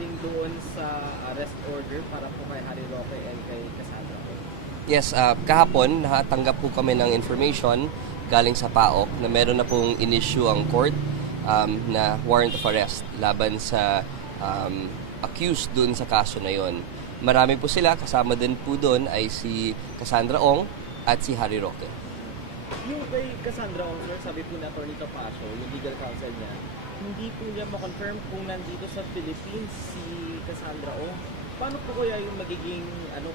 regarding doon sa arrest order para po kay Harry Roque and kay Cassandra? Yes, kahapon nakatanggap po kami ng information galing sa PAOK na meron na pong in-issue ang court na warrant of arrest laban sa accused doon sa kaso na yon. Marami po sila, kasama din po doon ay si Cassandra Ong at si Harry Roque. Yung kay Cassandra Ong, sabi po na Atty. Topacio, yung legal counsel niya, hindi po niya ma-confirm kung nandito sa Philippines si Cassandra Ong. Paano po kaya yung magiging,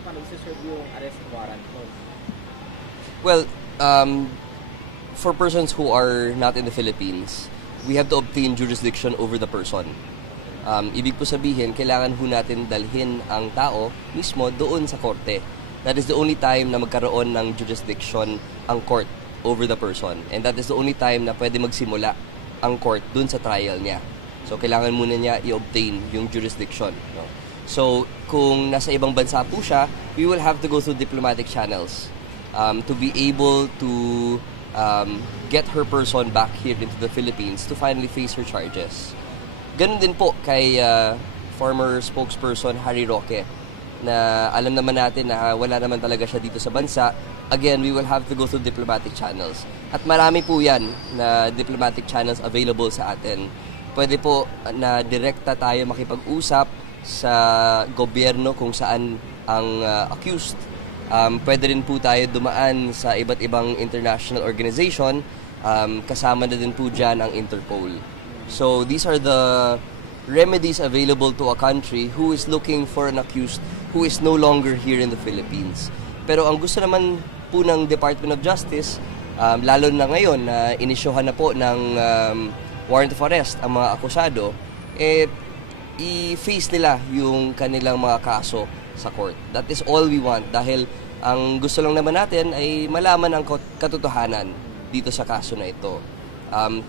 paano isi-serve yung arrest warrant po? Well, for persons who are not in the Philippines, we have to obtain jurisdiction over the person. Ibig po sabihin, kailangan ho natin dalhin ang tao mismo doon sa korte. That is the only time na magkaroon ng jurisdiction ang court over the person. And that is the only time na pwede magsimula ang court doon sa trial niya. So, kailangan muna niya i-obtain yung jurisdiction. No? So, kung nasa ibang bansa po siya, we will have to go through diplomatic channels to be able to get her person back here into the Philippines to finally face her charges. Ganun din po kay former spokesperson Harry Roque na alam naman natin na wala naman talaga siya dito sa bansa. Again, we will have to go through diplomatic channels. At marami po yan na diplomatic channels available sa atin. Pwede po na direkta tayo makipag-usap sa gobyerno kung saan ang accused. Pwede rin po tayo dumaan sa iba't ibang international organization. Kasama na din po dyan ang Interpol. So these are the remedies available to a country who is looking for an accused who is no longer here in the Philippines. Pero ang gusto naman po ng Department of Justice, lalo na ngayon na inisyuhan na po ng warrant of arrest ang mga akusado, i-face nila yung kanilang mga kaso sa court. That is all we want dahil ang gusto lang naman natin ay malaman ang katotohanan dito sa kaso na ito.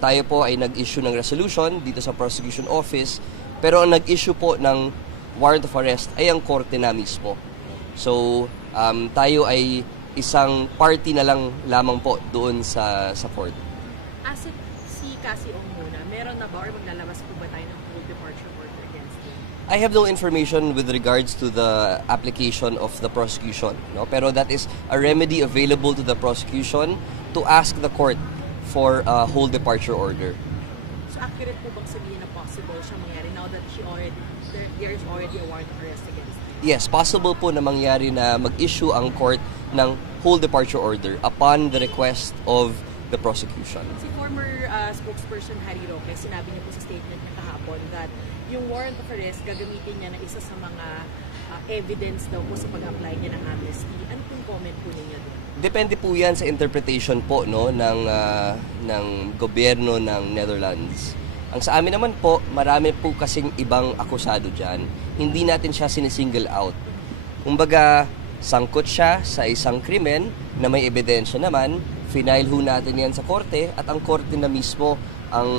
Tayo po ay nag-issue ng resolution dito sa prosecution office, pero ang nag-issue po ng warrant of arrest ay ang korte na mismo. So, tayo ay isang party na lang lamang po doon sa court. As si Cassie Ong muna, meron na ba or maglalabas po ba tayo ng full departure order against him? I have no information with regards to the application of the prosecution, no? Pero that is a remedy available to the prosecution to ask the court for a whole departure order. So accurate po bang sabihin na possible siya mangyari now that there is already a warrant of arrest against him? Yes, possible po na mangyari na mag-issue ang court ng whole departure order upon the request of the prosecution. Si former spokesperson Harry Roque, sinabi niya po sa statement niya kahapon that yung warrant of arrest gagamitin niya na isa sa mga evidence daw po sa pag-apply niya ng amnesty. Ano pong comment po niya doon? Depende po yan sa interpretation po ng gobyerno ng Netherlands. Ang sa amin naman po, marami po kasing ibang akusado dyan. Hindi natin siya sinisingle out. Kumbaga, sangkot siya sa isang krimen na may ebidensya naman, final ho natin yan sa korte at ang korte na mismo ang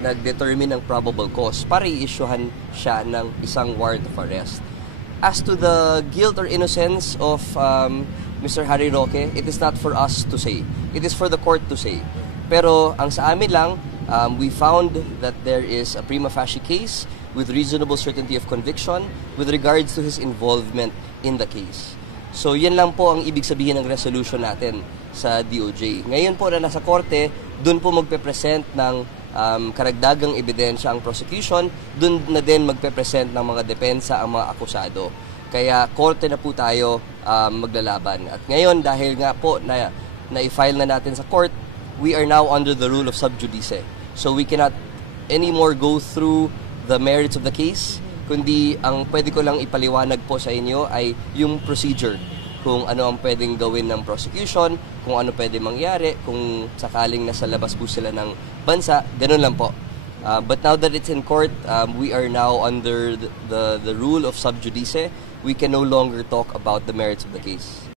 nag-determine ng probable cause para i-issuehan siya ng isang warrant of arrest. As to the guilt or innocence of Mr. Harry Roque, it is not for us to say. It is for the court to say. Pero ang sa amin lang, we found that there is a prima facie case with reasonable certainty of conviction with regards to his involvement in the case. So yan lang po ang ibig sabihin ng resolution natin sa DOJ. Ngayon po na nasa korte, dun po magpe-present ng karagdagang ebidensya ang prosecution, dun na din magpe-present ng mga depensa ang mga akusado. Kaya korte na po tayo maglalaban. At ngayon dahil nga po na-file na natin sa court, we are now under the rule of sub judice. So we cannot anymore go through the merits of the case, kundi ang pwede ko lang ipaliwanag po sa inyo ay yung procedure. Kung ano ang pwedeng gawin ng prosecution, kung ano pwede mangyari, kung sakaling nasa labas po sila ng bansa, ganun lang po. But now that it's in court, we are now under the rule of sub judice. We can no longer talk about the merits of the case.